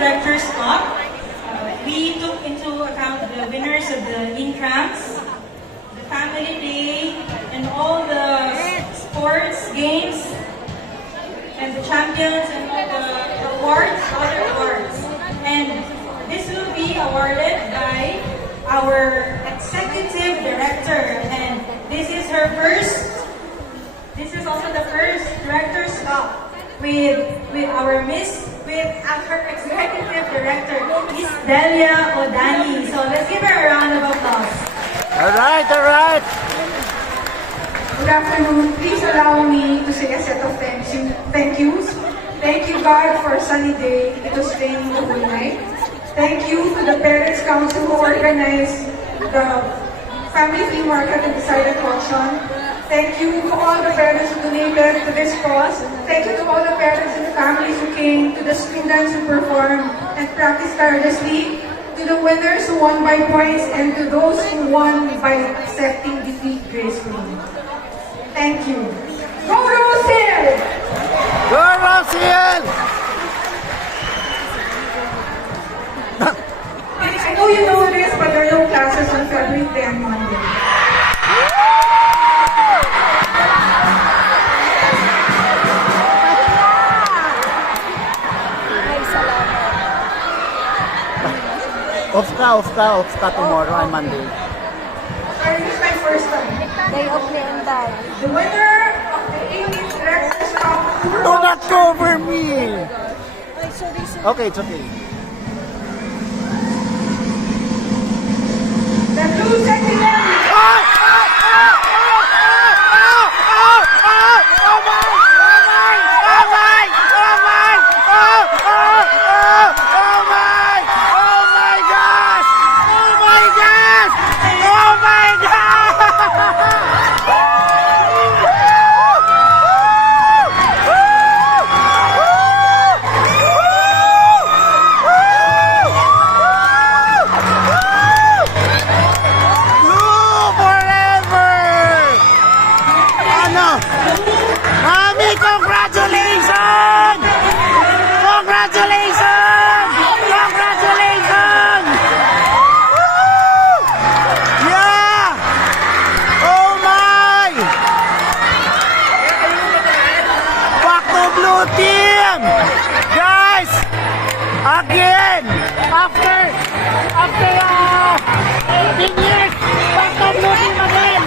Director's Cup, we took into account the winners of the intrams, the family day, and all the sports games, and the champions, and all the awards, other awards. And this will be awarded by our executive director, and this is her first. This is also the first Director's Cup with our executive director, Miss Delia Odani. So let's give her a round of applause. All right. Good afternoon. Please allow me to say a set of thank yous. Thank you, God, for a sunny day. It was raining the whole night. Thank you to the Parents Council who organized the Family Flea Market and the silent auction. Thank you to all the parents who donated to this cause. Thank you to all the parents and the families who came, to the students who performed and practiced tirelessly, to the winners who won by points, and to those who won by accepting defeat gracefully. Thank you. Go Rose Hill! Go Rose Hill! I know you know this, but there are no classes on February 10 Monday. Off ka tomorrow and Monday. Sorry, this is my first time. Day of Leontal. The winner of the 18th Director's Cup. Do not cover me! Ay, sorry. Okay, it's okay. The Blue Sentinel. Mami, congratulations! Congratulations! Congratulations! Woo! Yeah! Oh my! Back to blue team! Guys! Again! After 18 years, back to blue team again!